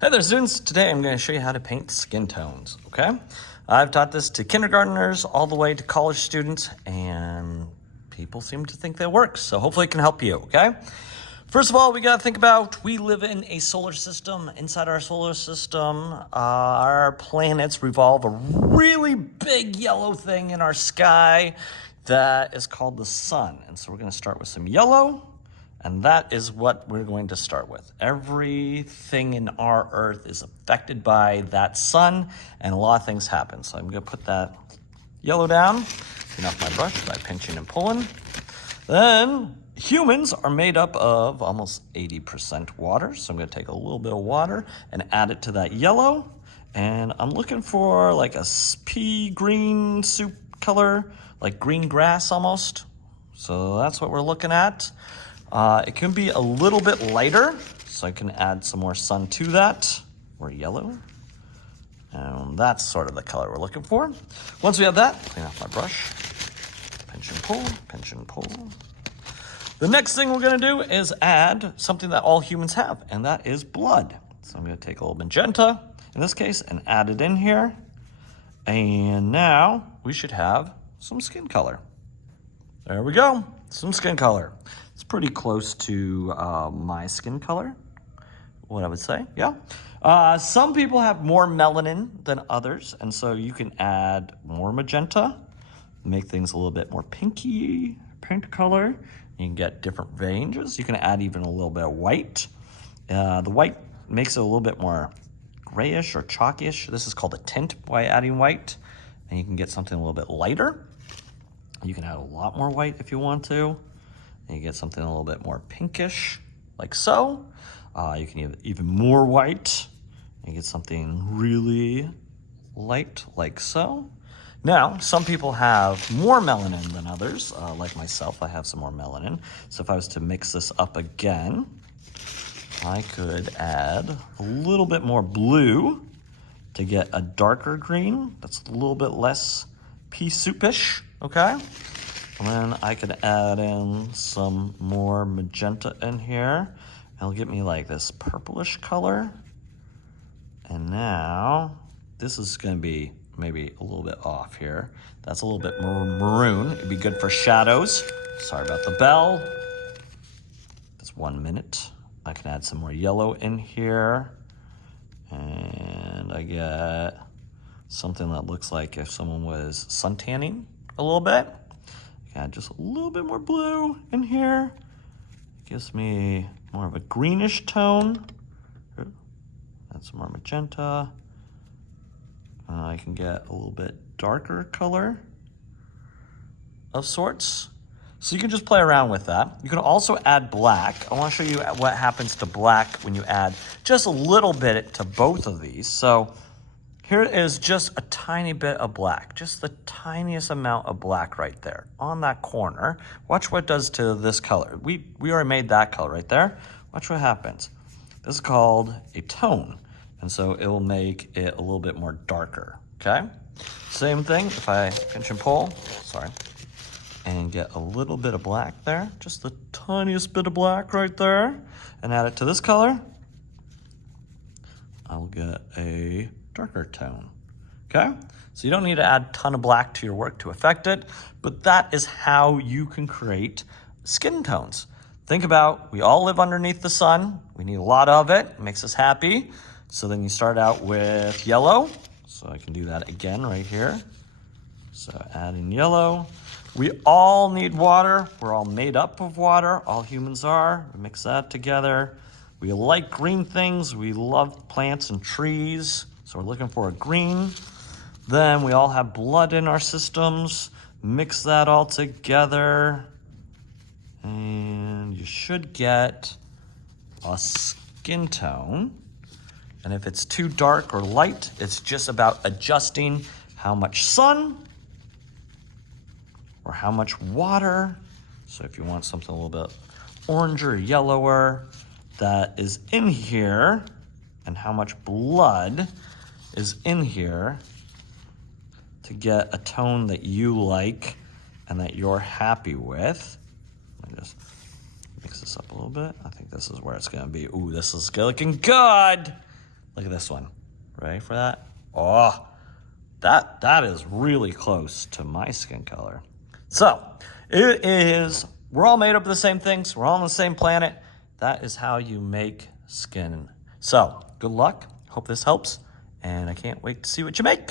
Hey there, students. Today I'm going to show you how to paint skin tones, okay? I've taught this to kindergartners all the way to college students, and people seem to think that works, so hopefully it can help you, okay? First of all, we got to think about, we live in a solar system. Inside our solar system, our planets revolve a really big yellow thing in our sky that is called the sun. And so we're going to start with some yellow. And that is what we're going to start with. Everything in our Earth is affected by that sun, and a lot of things happen. So I'm gonna put that yellow down, clean off my brush by pinching and pulling. Then humans are made up of almost 80% water. So I'm gonna take a little bit of water and add it to that yellow. And I'm looking for like a pea green soup color, like green grass almost. So that's what we're looking at. It can be a little bit lighter, so I can add some more sun to that, or yellow. And that's sort of the color we're looking for. Once we have that, clean off my brush, pinch and pull, pinch and pull. The next thing we're gonna do is add something that all humans have, and that is blood. So I'm gonna take a little magenta, in this case, and add it in here. And now we should have some skin color. There we go, some skin color. It's pretty close to my skin color, what I would say, yeah. Some people have more melanin than others, and so you can add more magenta, make things a little bit more pinky, pink color. You can get different ranges. You can add even a little bit of white. The white makes it a little bit more grayish or chalkish. This is called a tint by adding white, and you can get something a little bit lighter. You can add a lot more white if you want to. And you get something a little bit more pinkish, like so. You can have even more white. And you get something really light, like so. Now, some people have more melanin than others. Like myself, I have some more melanin. So if I was to mix this up again, I could add a little bit more blue to get a darker green. That's a little bit less pea soupish, okay? And then I could add in some more magenta in here. It'll get me like this purplish color. And now, this is gonna be maybe a little bit off here. That's a little bit more maroon. It'd be good for shadows. Sorry about the bell. That's 1 minute. I can add some more yellow in here. And I get something that looks like if someone was suntanning a little bit. Add just a little bit more blue in here. Gives me more of a greenish tone. Add some more magenta. I can get a little bit darker color of sorts. So you can just play around with that. You can also add black. I want to show you what happens to black when you add just a little bit to both of these. So here is just a tiny bit of black, just the tiniest amount of black right there on that corner. Watch what it does to this color. We already made that color right there. Watch what happens. This is called a tone. And so it will make it a little bit more darker, okay? Same thing if I pinch and pull, sorry, and get a little bit of black there, just the tiniest bit of black right there, and add it to this color, I'll get a darker tone, okay? So you don't need to add a ton of black to your work to affect it, but that is how you can create skin tones. Think about, we all live underneath the sun. We need a lot of it. It makes us happy. So then you start out with yellow. So I can do that again right here. So add in yellow. We all need water. We're all made up of water. All humans are. We mix that together. We like green things. We love plants and trees. So we're looking for a green. Then we all have blood in our systems. Mix that all together. And you should get a skin tone. And if it's too dark or light, it's just about adjusting how much sun or how much water. So if you want something a little bit orange or yellower, that is in here, and how much blood is in here to get a tone that you like and that you're happy with. Let me just mix this up a little bit. I think this is where it's gonna be. Ooh, this is looking good. Look at this one. Ready for that? Oh, that is really close to my skin color. So we're all made up of the same things. We're all on the same planet. That is how you make skin. So good luck. Hope this helps. And I can't wait to see what you make.